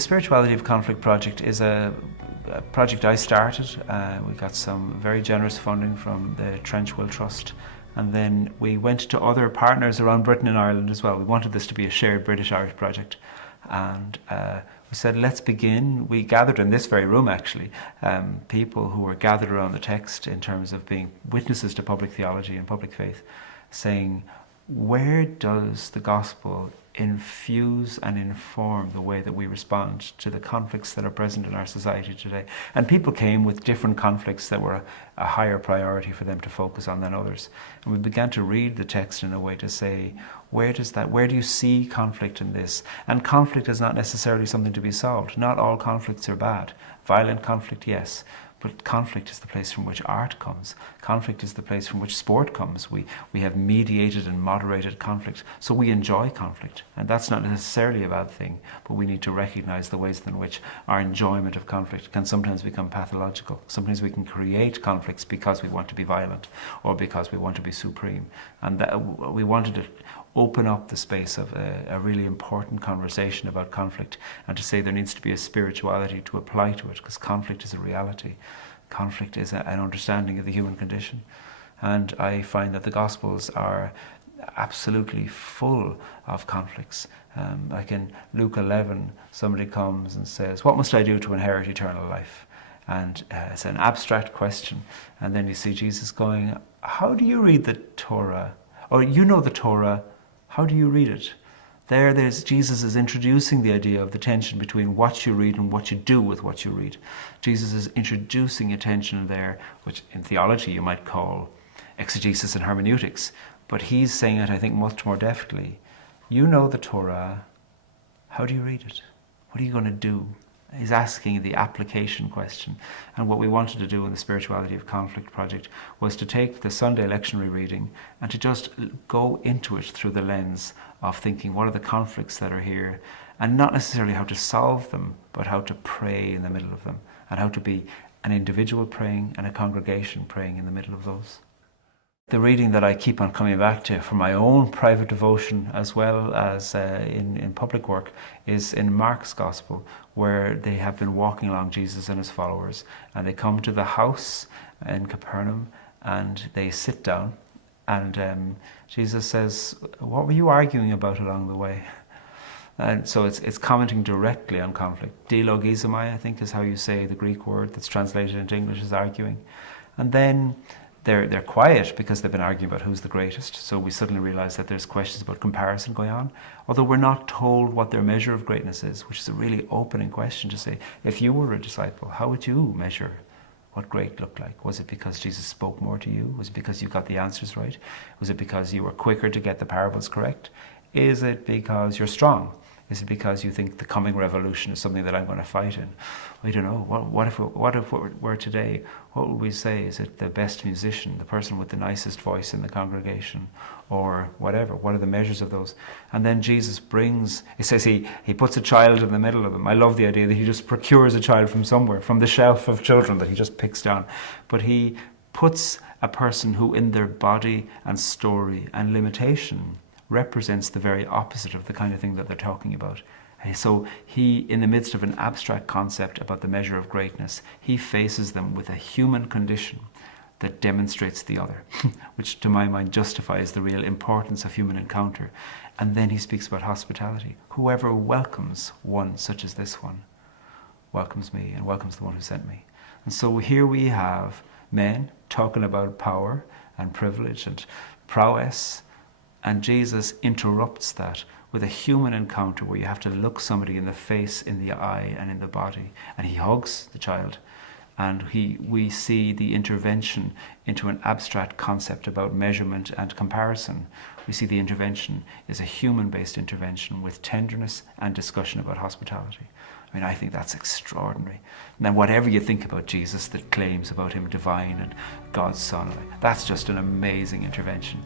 The Spirituality of Conflict project is a project I started. We got some very generous funding from the Trenchwell Trust, and then we went to other partners around Britain and Ireland as well. We wanted this to be a shared British-Irish project, and we said, let's begin. We gathered in this very room, actually, people who were gathered around the text in terms of being witnesses to public theology and public faith, saying, where does the gospel infuse and inform the way that we respond to the conflicts that are present in our society today? And people came with different conflicts that were a higher priority for them to focus on than others. And we began to read the text in a way to say, where do you see conflict in this? And conflict is not necessarily something to be solved. Not all conflicts are bad. Violent conflict, yes. But conflict is the place from which art comes. Conflict is the place from which sport comes. We have mediated and moderated conflict. So we enjoy conflict. And that's not necessarily a bad thing, but we need to recognize the ways in which our enjoyment of conflict can sometimes become pathological. Sometimes we can create conflicts because we want to be violent or because we want to be supreme. And that, we wanted to open up the space of a really important conversation about conflict, and to say there needs to be a spirituality to apply to it, because conflict is a reality. Conflict is an understanding of the human condition. And I find that the Gospels are absolutely full of conflicts. Like in Luke 11, somebody comes and says, what must I do to inherit eternal life? And it's an abstract question. And then you see Jesus going, how do you read the Torah? Or you know the Torah, how do you read it? There's Jesus is introducing the idea of the tension between what you read and what you do with what you read. Jesus is introducing a tension there, which in theology you might call exegesis and hermeneutics. But he's saying it, I think, much more deftly. You know the Torah, how do you read it? What are you going to do? He's asking the application question. And what we wanted to do in the Spirituality of Conflict project was to take the Sunday lectionary reading and to just go into it through the lens of thinking, what are the conflicts that are here? And not necessarily how to solve them, but how to pray in the middle of them, and how to be an individual praying and a congregation praying in the middle of those. The reading that I keep on coming back to for my own private devotion as well as in public work is in Mark's Gospel, where they have been walking along, Jesus and his followers, and they come to the house in Capernaum and they sit down, and Jesus says, what were you arguing about along the way? And so it's commenting directly on conflict. Dilogizomai, I think, is how you say the Greek word that's translated into English as arguing. And then they're quiet because they've been arguing about who's the greatest. So we suddenly realize that there's questions about comparison going on, although we're not told what their measure of greatness is, which is a really opening question to say, if you were a disciple, how would you measure what great looked like? Was it because Jesus spoke more to you? Was it because you got the answers right? Was it because you were quicker to get the parables correct? Is it because you're strong? Is it because you think the coming revolution is something that I'm going to fight in? I don't know. What if it were today? What would we say? Is it the best musician, the person with the nicest voice in the congregation, or whatever? What are the measures of those? And then Jesus he says he puts a child in the middle of them. I love the idea that he just procures a child from somewhere, from the shelf of children that he just picks down. But he puts a person who in their body and story and limitation represents the very opposite of the kind of thing that they're talking about. And so he, in the midst of an abstract concept about the measure of greatness, he faces them with a human condition that demonstrates the other, which to my mind justifies the real importance of human encounter. And then he speaks about hospitality. Whoever welcomes one such as this one welcomes me and welcomes the one who sent me. And so here we have men talking about power and privilege and prowess, and Jesus interrupts that with a human encounter where you have to look somebody in the face, in the eye, and in the body. And he hugs the child. And we see the intervention into an abstract concept about measurement and comparison. We see the intervention is a human-based intervention with tenderness and discussion about hospitality. I mean, I think that's extraordinary. Now, whatever you think about Jesus that claims about him divine and God's son, that's just an amazing intervention.